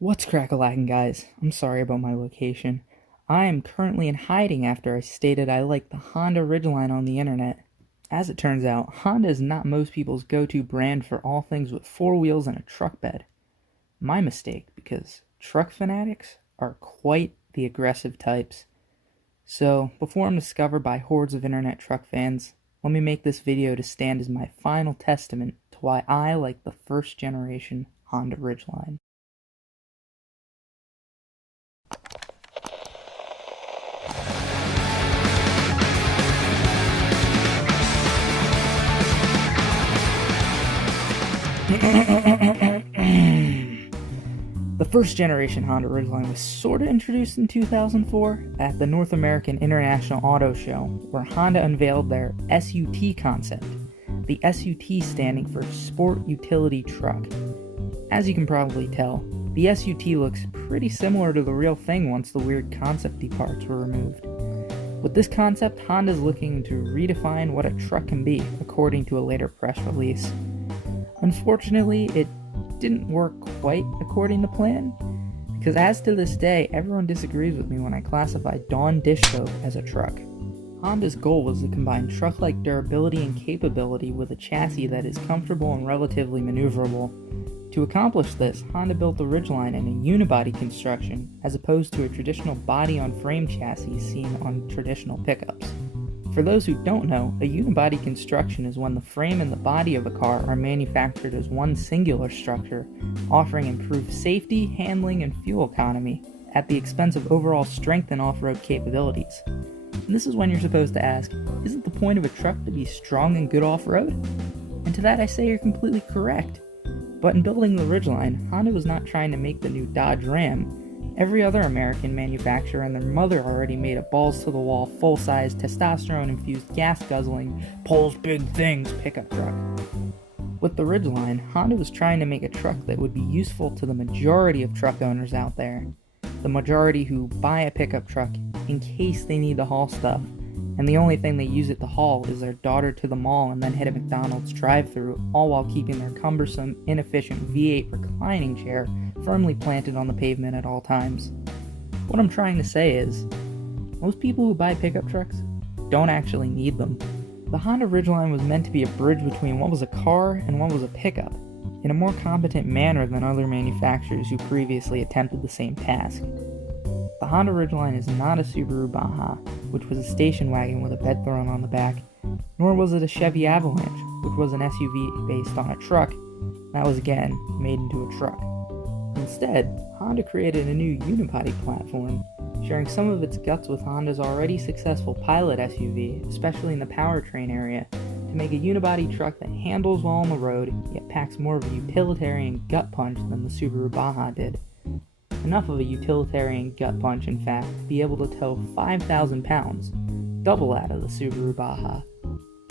What's crack-a-lackin', guys? I'm sorry about my location. I am currently in hiding after I stated I like the Honda Ridgeline on the internet. As it turns out, Honda is not most people's go-to brand for all things with four wheels and a truck bed. My mistake, because truck fanatics are quite the aggressive types. So, before I'm discovered by hordes of internet truck fans, let me make this video to stand as my final testament to why I like the first generation Honda Ridgeline. The first generation Honda Ridgeline was sort of introduced in 2004 at the North American International Auto Show, where Honda unveiled their SUT concept, the SUT standing for Sport Utility Truck. As you can probably tell, the SUT looks pretty similar to the real thing once the weird concept-y parts were removed. With this concept, Honda is looking to redefine what a truck can be, according to a later press release. Unfortunately, it didn't work quite according to plan, because as to this day, everyone disagrees with me when I classify Dawn dish soap as a truck. Honda's goal was to combine truck-like durability and capability with a chassis that is comfortable and relatively maneuverable. To accomplish this, Honda built the Ridgeline in a unibody construction, as opposed to a traditional body-on-frame chassis seen on traditional pickups. For those who don't know, a unibody construction is when the frame and the body of a car are manufactured as one singular structure, offering improved safety, handling, and fuel economy at the expense of overall strength and off-road capabilities. And this is when you're supposed to ask, isn't the point of a truck to be strong and good off-road? And to that I say you're completely correct. But in building the Ridgeline, Honda was not trying to make the new Dodge Ram. Every other American manufacturer and their mother already made a balls-to-the-wall, full-size, testosterone-infused, gas-guzzling, pulls big things pickup truck. With the Ridgeline, Honda was trying to make a truck that would be useful to the majority of truck owners out there. The majority who buy a pickup truck in case they need to haul stuff, and the only thing they use it to haul is their daughter to the mall and then hit a McDonald's drive-thru, all while keeping their cumbersome, inefficient V8 reclining chair firmly planted on the pavement at all times. What I'm trying to say is, most people who buy pickup trucks don't actually need them. The Honda Ridgeline was meant to be a bridge between what was a car and what was a pickup, in a more competent manner than other manufacturers who previously attempted the same task. The Honda Ridgeline is not a Subaru Baja, which was a station wagon with a bed throne on the back, nor was it a Chevy Avalanche, which was an SUV based on a truck that was again made into a truck. Instead, Honda created a new unibody platform, sharing some of its guts with Honda's already successful Pilot SUV, especially in the powertrain area, to make a unibody truck that handles well on the road, yet packs more of a utilitarian gut punch than the Subaru Baja did. Enough of a utilitarian gut punch, in fact, to be able to tow 5,000 pounds, double that of the Subaru Baja.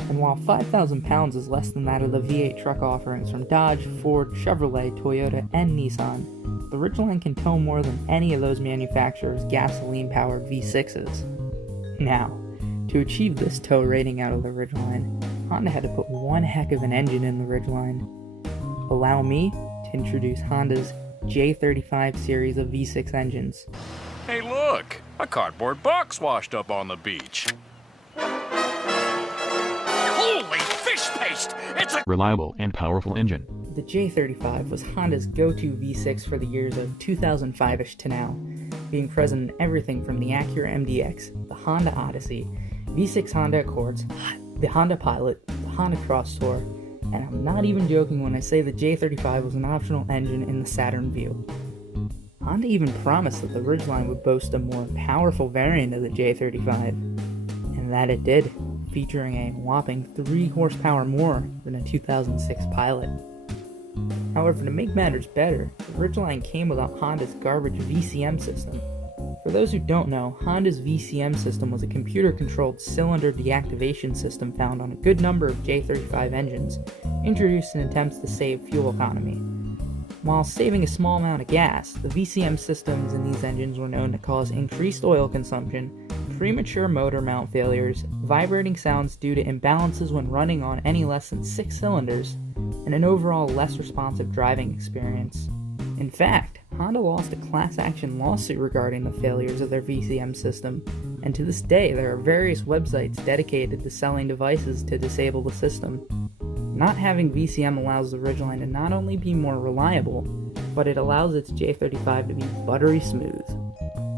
And while 5,000 pounds is less than that of the V8 truck offerings from Dodge, Ford, Chevrolet, Toyota, and Nissan, the Ridgeline can tow more than any of those manufacturers' gasoline-powered V6s. Now, to achieve this tow rating out of the Ridgeline, Honda had to put one heck of an engine in the Ridgeline. Allow me to introduce Honda's J35 series of V6 engines. Hey look, a cardboard box washed up on the beach. Holy fish paste! It's a reliable and powerful engine. The J35 was Honda's go-to V6 for the years of 2005-ish to now, being present in everything from the Acura MDX, the Honda Odyssey, V6 Honda Accords, the Honda Pilot, the Honda Cross Tour, and I'm not even joking when I say the J35 was an optional engine in the Saturn Vue. Honda even promised that the Ridgeline would boast a more powerful variant of the J35, and that it did, featuring a whopping 3 horsepower more than a 2006 Pilot. However, to make matters better, the Ridgeline came without Honda's garbage VCM system. For those who don't know, Honda's VCM system was a computer-controlled cylinder deactivation system found on a good number of J35 engines, introduced in attempts to save fuel economy. While saving a small amount of gas, the VCM systems in these engines were known to cause increased oil consumption, premature motor mount failures, vibrating sounds due to imbalances when running on any less than 6 cylinders, and an overall less responsive driving experience. In fact, Honda lost a class action lawsuit regarding the failures of their VCM system, and to this day there are various websites dedicated to selling devices to disable the system. Not having VCM allows the Ridgeline to not only be more reliable, but it allows its J35 to be buttery smooth.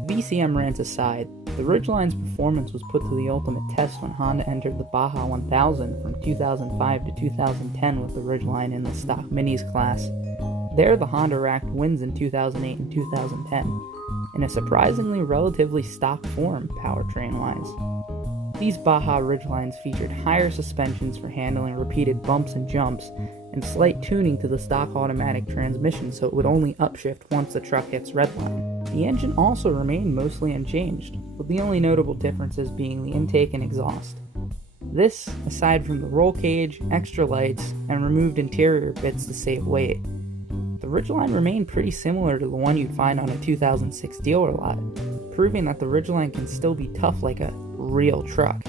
VCM rants aside, the Ridgeline's performance was put to the ultimate test when Honda entered the Baja 1000 from 2005 to 2010 with the Ridgeline in the stock minis class. There, the Honda racked wins in 2008 and 2010, in a surprisingly relatively stock form powertrain-wise. These Baja Ridgelines featured higher suspensions for handling repeated bumps and jumps, and slight tuning to the stock automatic transmission so it would only upshift once the truck hits redline. The engine also remained mostly unchanged, with the only notable differences being the intake and exhaust. This, aside from the roll cage, extra lights, and removed interior bits to save weight. The Ridgeline remained pretty similar to the one you'd find on a 2006 dealer lot, proving that the Ridgeline can still be tough like a real truck.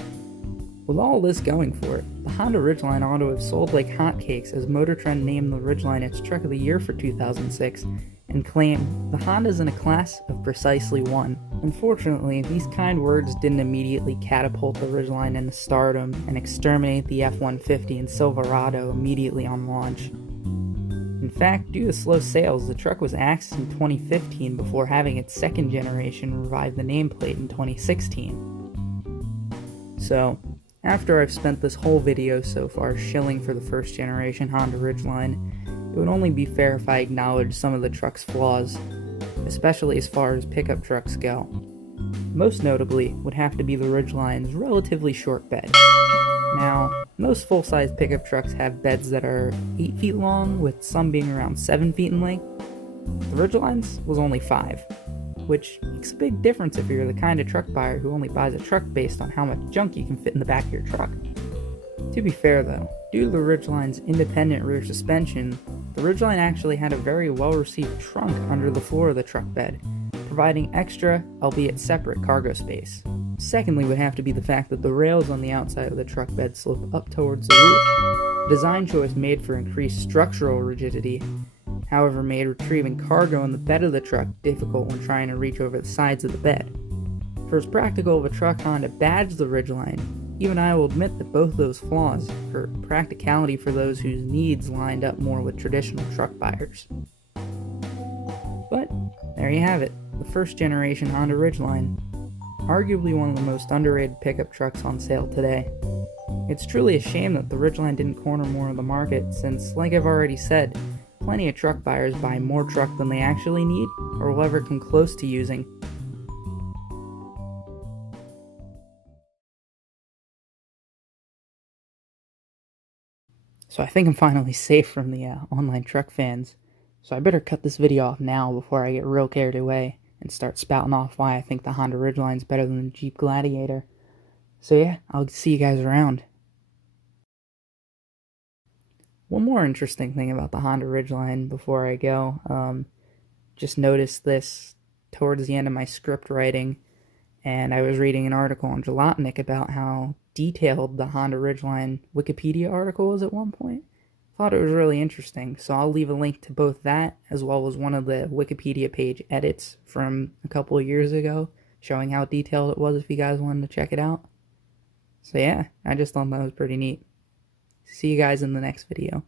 With all this going for it, the Honda Ridgeline ought to have sold like hotcakes as Motor Trend named the Ridgeline its Truck of the Year for 2006 and claimed, "The Honda's in a class of precisely one." Unfortunately, these kind words didn't immediately catapult the Ridgeline into stardom and exterminate the F-150 and Silverado immediately on launch. In fact, due to slow sales, the truck was axed in 2015 before having its second generation revive the nameplate in 2016. So, after I've spent this whole video so far shilling for the first generation Honda Ridgeline, it would only be fair if I acknowledged some of the truck's flaws, especially as far as pickup trucks go. Most notably would have to be the Ridgeline's relatively short bed. Now, most full-size pickup trucks have beds that are 8 feet long, with some being around 7 feet in length. The Ridgeline's was only 5, which makes a big difference if you're the kind of truck buyer who only buys a truck based on how much junk you can fit in the back of your truck. To be fair though, due to the Ridgeline's independent rear suspension, the Ridgeline actually had a very well-received trunk under the floor of the truck bed, providing extra, albeit separate, cargo space. Secondly would have to be the fact that the rails on the outside of the truck bed slope up towards the roof, a design choice made for increased structural rigidity, however made retrieving cargo in the bed of the truck difficult when trying to reach over the sides of the bed. For as practical of a truck Honda badged the Ridgeline, even I will admit that both those flaws hurt practicality for those whose needs lined up more with traditional truck buyers. But there you have it, the first generation Honda Ridgeline. Arguably one of the most underrated pickup trucks on sale today. It's truly a shame that the Ridgeline didn't corner more of the market since, like I've already said, plenty of truck buyers buy more truck than they actually need or will ever come close to using. So I think I'm finally safe from the online truck fans, so I better cut this video off now before I get real carried away and start spouting off why I think the Honda Ridgeline's better than the Jeep Gladiator. So yeah, I'll see you guys around. One more interesting thing about the Honda Ridgeline before I go, just noticed this towards the end of my script writing, and I was reading an article on Jalopnik about how detailed the Honda Ridgeline Wikipedia article was at one point. Thought it was really interesting, so I'll leave a link to both that as well as one of the Wikipedia page edits from a couple of years ago showing how detailed it was if you guys wanted to check it out. So yeah, I just thought that was pretty neat. See you guys in the next video.